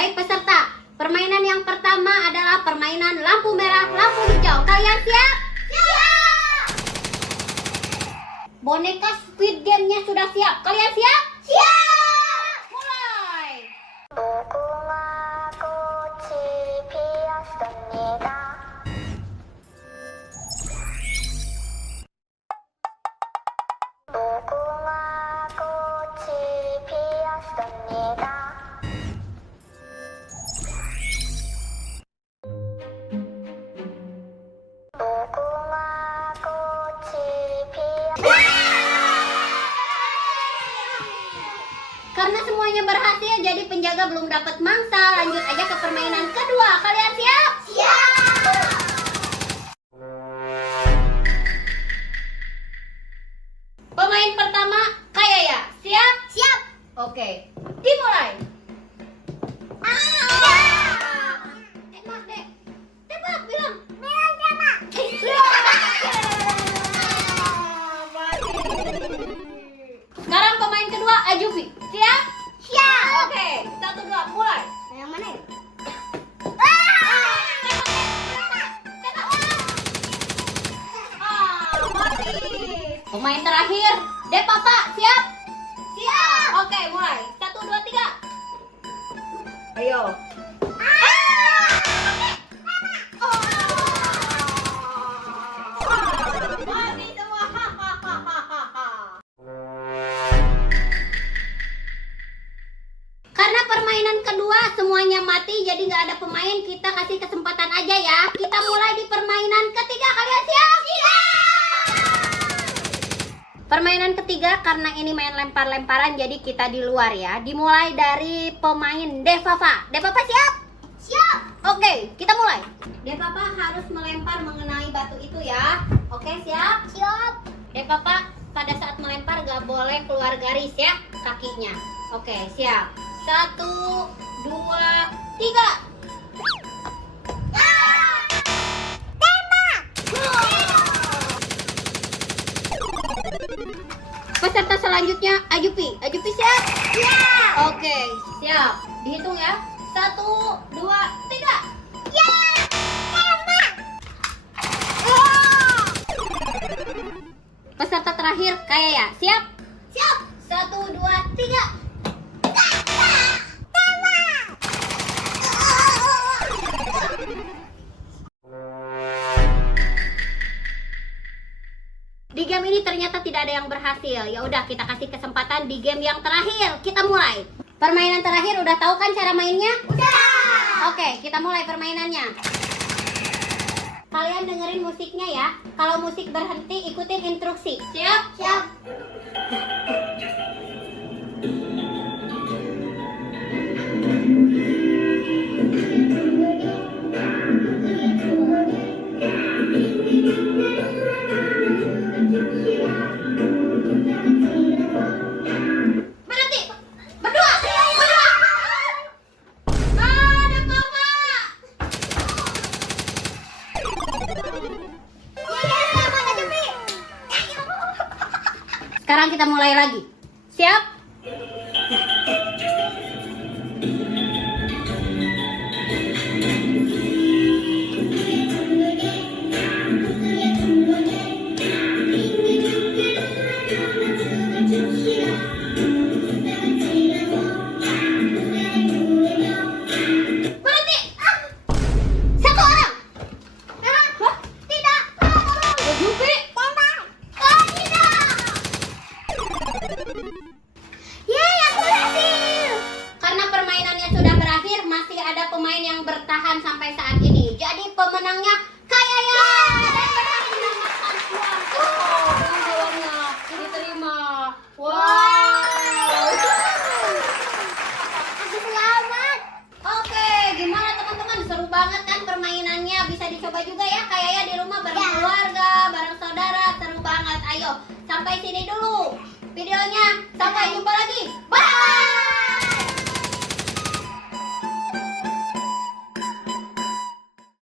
Baik peserta, permainan yang pertama adalah permainan lampu merah, lampu hijau. Kalian siap? Siap! Boneka Squid Game-nya sudah siap. Kalian siap? Siap! Mulai! Karena semuanya berhasil, jadi penjaga belum dapat mangsa. Lanjut aja ke permainan kedua. Kalian siap? Siap! Pemain pertama, Kayaya. Siap? Siap! Oke, dimulai. Tembak, Dek. Tembak, bilang. Bilang tembak. Sekarang pemain kedua, Ajufi. Siap? Siap. Oke, 1, 2, mulai. Yang mana ya? Mati. Pemain terakhir, Depapa. Siap? Siap. Oke, mulai. 1, 2, 3. Ayo. Mati semua. Karena permainan kedua semuanya mati, jadi nggak ada pemain, kita kasih kesempatan aja ya. Kita mulai di permainan ketiga. Kalian siap? Siap! Permainan ketiga, karena ini main lempar-lemparan, jadi kita di luar ya. Dimulai dari pemain Devava. Devava siap? Siap! Oke, kita mulai. Devava harus melempar mengenai batu itu ya. Oke, siap? Siap! Devava pada saat melempar gak boleh keluar garis ya kakinya. Oke, siap. 1, 2, 3. Peserta selanjutnya Ajupi. Ajupi siap? Siap. Oke, siap. Dihitung ya. 1, 2, 3. Ya. Peserta terakhir Kayaya. Siap? Siap. 1, 2, 3. Di game ini ternyata tidak ada yang berhasil. Ya udah, kita kasih kesempatan di game yang terakhir. Kita mulai. Permainan terakhir udah tahu kan cara mainnya? Udah. Oke, kita mulai permainannya. Kalian dengerin musiknya ya. Kalau musik berhenti, ikutin instruksi. Siap? Siap. Berhenti. Berdua. Ada mama. Sekarang kita mulai lagi. Siap? Berhenti. Satu orang. Hah? Tidak. Ajupi. Tembak. Oh, tidak. Yeay, aku berhasil. Karena permainannya sudah berakhir, masih ada pemain yang bertahan sampai saat ini. Jadi pemenangnya Kayaya. Dan berhasil mendapatkan uang. Oh, uangnya diterima. Wow. Selamat. Oke, gimana teman-teman? Seru banget kan permainannya? Bisa dicoba juga ya Kayaya di rumah bareng keluarga, bareng saudara. Seru banget. Ayo, sampai sini dulu videonya. Sampai jumpa lagi. Bye.